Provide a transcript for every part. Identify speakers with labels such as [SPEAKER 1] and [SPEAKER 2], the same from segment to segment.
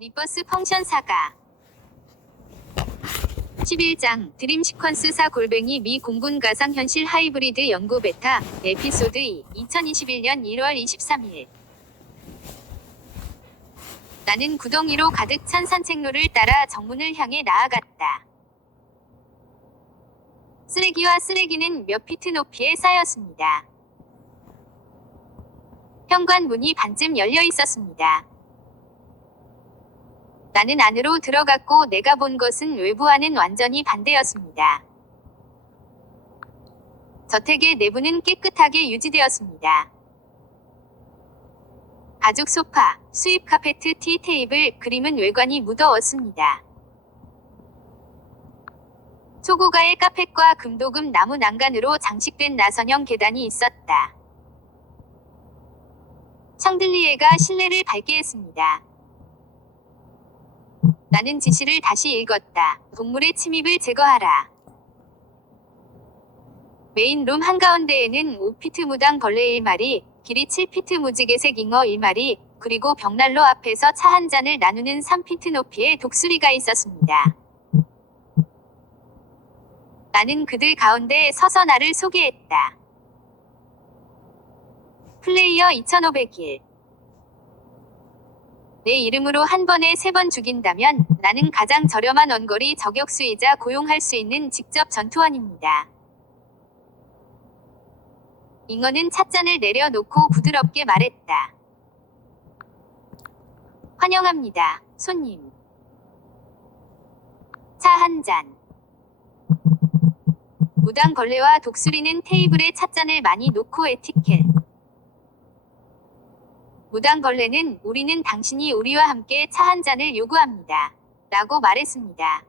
[SPEAKER 1] 리버스 펑션 사가 11장 드림 시퀀스 4 골뱅이 미 공군 가상 현실 하이브리드 연구 베타 에피소드 2 2021년 1월 23일 나는 구덩이로 가득 찬 산책로를 따라 정문을 향해 나아갔다. 쓰레기와 쓰레기는 몇 피트 높이에 쌓였습니다. 현관 문이 반쯤 열려 있었습니다. 나는 안으로 들어갔고 내가 본 것은 외부와는 완전히 반대였습니다. 저택의 내부는 깨끗하게 유지되었습니다. 가죽 소파, 수입 카페트, 티 테이블, 그림은 외관이 무더웠습니다. 초고가의 카펫과 금도금 나무 난간으로 장식된 나선형 계단이 있었다. 샹들리에가 실내를 밝게 했습니다. 나는 지시를 다시 읽었다. 동물의 침입을 제거하라. 메인룸 한가운데에는 5피트 무당 벌레 1마리, 길이 7피트 무지개색 잉어 1마리, 그리고 벽난로 앞에서 차 한 잔을 나누는 3피트 높이의 독수리가 있었습니다. 나는 그들 가운데 서서 나를 소개했다. 플레이어 2501. 내 이름으로 한 번에 세 번 죽인다면 나는 가장 저렴한 원거리 저격수이자 고용할 수 있는 직접 전투원입니다. 잉어는 찻잔을 내려놓고 부드럽게 말했다. 환영합니다, 손님. 차 한 잔. 무당벌레와 독수리는 테이블에 찻잔을 많이 놓고 에티켓. 무당벌레는 우리는 당신이 우리와 함께 차 한 잔을 요구합니다. 라고 말했습니다.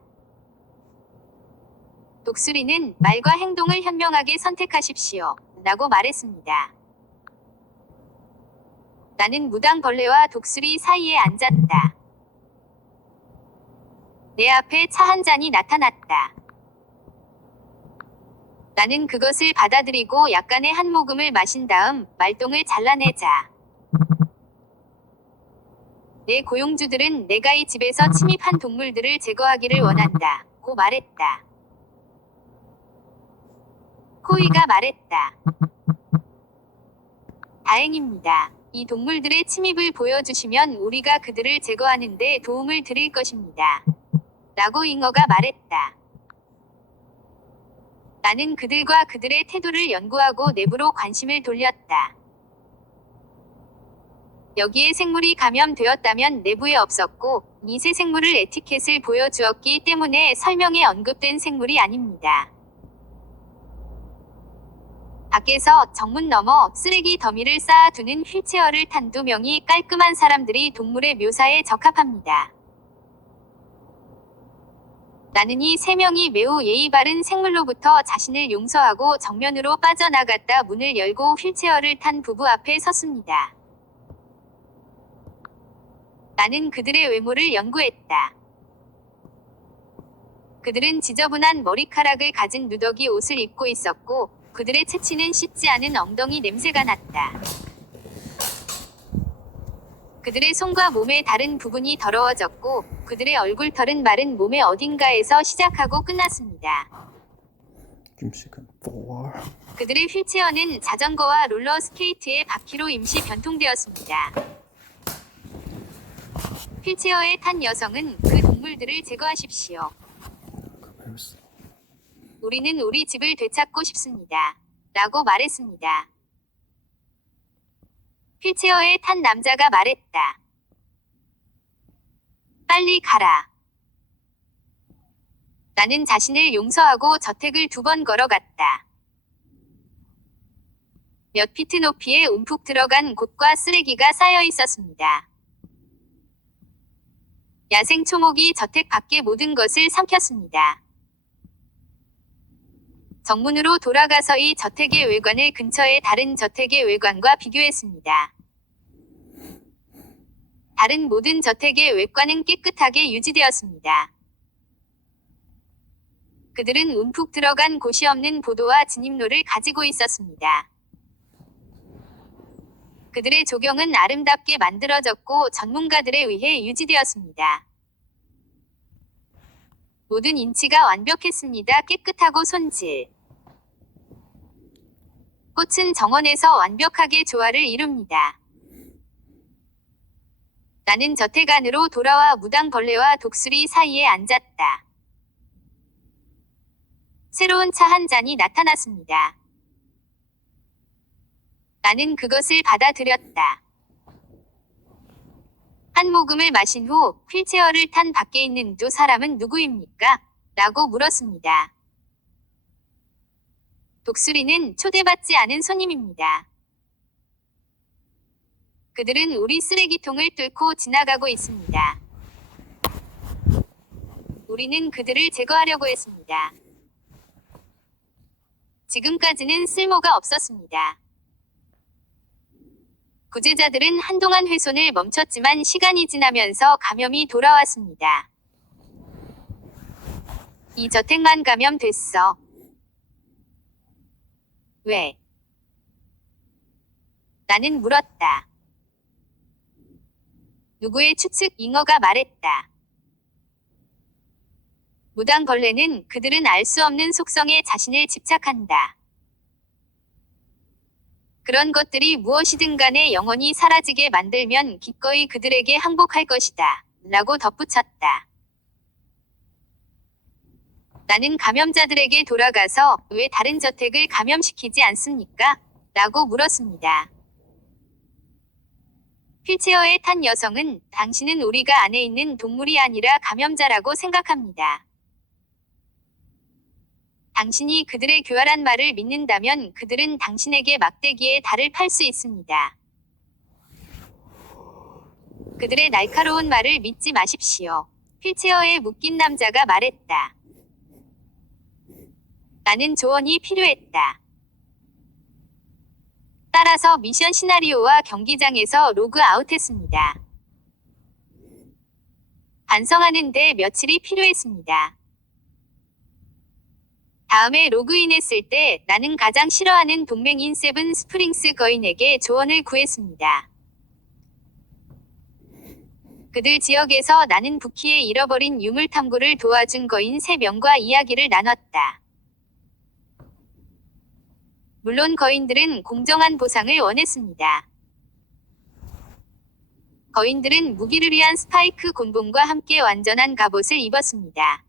[SPEAKER 1] 독수리는 말과 행동을 현명하게 선택하십시오. 라고 말했습니다. 나는 무당벌레와 독수리 사이에 앉았다. 내 앞에 차 한 잔이 나타났다. 나는 그것을 받아들이고 약간의 한 모금을 마신 다음 말똥을 잘라내자. 내 고용주들은 내가 이 집에서 침입한 동물들을 제거하기를 원한다. 고 말했다. 코이가 말했다. 다행입니다. 이 동물들의 침입을 보여주시면 우리가 그들을 제거하는데 도움을 드릴 것입니다. 라고 잉어가 말했다. 나는 그들과 그들의 태도를 연구하고 내부로 관심을 돌렸다. 여기에 생물이 감염되었다면 내부에 없었고 미세 생물을 에티켓을 보여주었기 때문에 설명에 언급된 생물이 아닙니다. 밖에서 정문 너머 쓰레기 더미를 쌓아두는 휠체어를 탄 두 명이 깔끔한 사람들이 동물의 묘사에 적합합니다. 나는 이 세 명이 매우 예의 바른 생물로부터 자신을 용서하고 정면으로 빠져나갔다 문을 열고 휠체어를 탄 부부 앞에 섰습니다. 나는 그들의 외모를 연구했다. 그들은 지저분한 머리카락을 가진 누더기 옷을 입고 있었고, 그들의 채취는 씻지 않은 엉덩이 냄새가 났다. 그들의 손과 몸의 다른 부분이 더러워졌고, 그들의 얼굴털은 마른 몸의 어딘가에서 시작하고 끝났습니다.
[SPEAKER 2] 김치근 4
[SPEAKER 1] 그들의 휠체어는 자전거와 롤러 스케이트의 바퀴로 임시 변통되었습니다. 휠체어에 탄 여성은 그 동물들을 제거하십시오. 우리는 우리 집을 되찾고 싶습니다. 라고 말했습니다. 휠체어에 탄 남자가 말했다. 빨리 가라. 나는 자신을 용서하고 저택을 두 번 걸어갔다. 몇 피트 높이에 움푹 들어간 곳과 쓰레기가 쌓여 있었습니다. 야생 초목이 저택 밖의 모든 것을 삼켰습니다. 정문으로 돌아가서 이 저택의 외관을 근처의 다른 저택의 외관과 비교했습니다. 다른 모든 저택의 외관은 깨끗하게 유지되었습니다. 그들은 움푹 들어간 곳이 없는 보도와 진입로를 가지고 있었습니다. 그들의 조경은 아름답게 만들어졌고 전문가들에 의해 유지되었습니다. 모든 인치가 완벽했습니다. 깨끗하고 손질. 꽃은 정원에서 완벽하게 조화를 이룹니다. 나는 저택 안으로 돌아와 무당벌레와 독수리 사이에 앉았다. 새로운 차 한 잔이 나타났습니다. 나는 그것을 받아들였다. 한 모금을 마신 후 휠체어를 탄 밖에 있는 두 사람은 누구입니까? 라고 물었습니다. 독수리는 초대받지 않은 손님입니다. 그들은 우리 쓰레기통을 뚫고 지나가고 있습니다. 우리는 그들을 제거하려고 했습니다. 지금까지는 쓸모가 없었습니다. 구제자들은 한동안 훼손을 멈췄지만 시간이 지나면서 감염이 돌아왔습니다. 이 저택만 감염됐어. 왜? 나는 물었다. 누구의 추측 잉어가 말했다. 무당벌레는 그들은 알 수 없는 속성에 자신을 집착한다. 그런 것들이 무엇이든 간에 영원히 사라지게 만들면 기꺼이 그들에게 항복할 것이다. 라고 덧붙였다. 나는 감염자들에게 돌아가서 왜 다른 저택을 감염시키지 않습니까? 라고 물었습니다. 휠체어에 탄 여성은 당신은 우리가 안에 있는 동물이 아니라 감염자라고 생각합니다. 당신이 그들의 교활한 말을 믿는다면 그들은 당신에게 막대기에 달을 팔 수 있습니다. 그들의 날카로운 말을 믿지 마십시오. 휠체어에 묶인 남자가 말했다. 나는 조언이 필요했다. 따라서 미션 시나리오와 경기장에서 로그 아웃했습니다. 반성하는데 며칠이 필요했습니다. 다음에 로그인했을 때 나는 가장 싫어하는 동맹인 세븐 스프링스 거인에게 조언을 구했습니다. 그들 지역에서 나는 부키의 잃어버린 유물 탐구를 도와준 거인 3명과 이야기를 나눴다. 물론 거인들은 공정한 보상을 원했습니다. 거인들은 무기를 위한 스파이크 곤봉과 함께 완전한 갑옷을 입었습니다.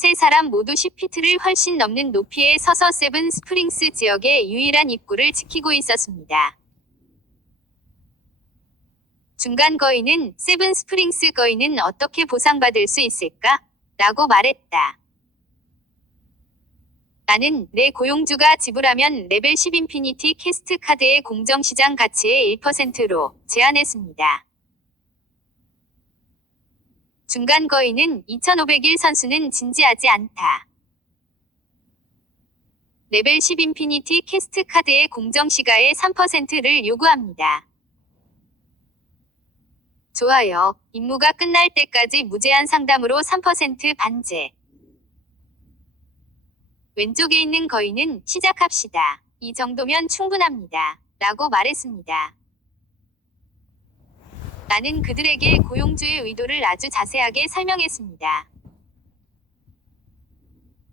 [SPEAKER 1] 세 사람 모두 10피트를 훨씬 넘는 높이에 서서 세븐 스프링스 지역의 유일한 입구를 지키고 있었습니다. 중간 거인은 세븐 스프링스 거인은 어떻게 보상받을 수 있을까? 라고 말했다. 나는 내 고용주가 지불하면 레벨 10 인피니티 캐스트 카드의 공정시장 가치의 1%로 제한했습니다. 중간 거인은 2501 선수는 진지하지 않다. 레벨 10 인피니티 캐스트 카드의 공정 시가의 3%를 요구합니다. 좋아요. 임무가 끝날 때까지 무제한 상담으로 3% 반제. 왼쪽에 있는 거인은 시작합시다. 이 정도면 충분합니다. 라고 말했습니다. 나는 그들에게 고용주의 의도를 아주 자세하게 설명했습니다.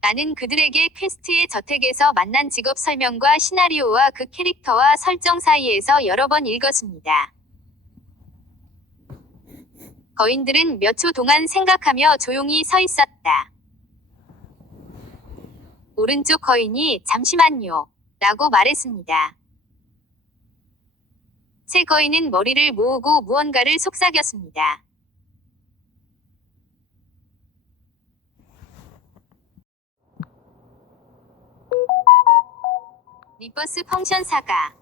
[SPEAKER 1] 나는 그들에게 퀘스트의 저택에서 만난 직업 설명과 시나리오와 그 캐릭터와 설정 사이에서 여러 번 읽었습니다. 거인들은 몇 초 동안 생각하며 조용히 서 있었다. 오른쪽 거인이 잠시만요. 라고 말했습니다. 새 거인은 머리를 모으고 무언가를 속삭였습니다. 리버스 펑션 사가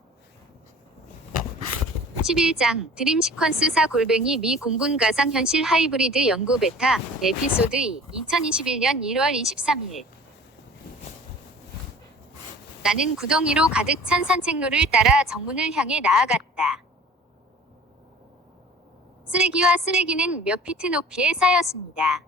[SPEAKER 1] 11장 드림 시퀀스 사 골뱅이 미 공군 가상 현실 하이브리드 연구 베타 에피소드 2 2021년 1월 23일 나는 구덩이로 가득 찬 산책로를 따라 정문을 향해 나아갔다. 쓰레기와 쓰레기는 몇 피트 높이에 쌓였습니다.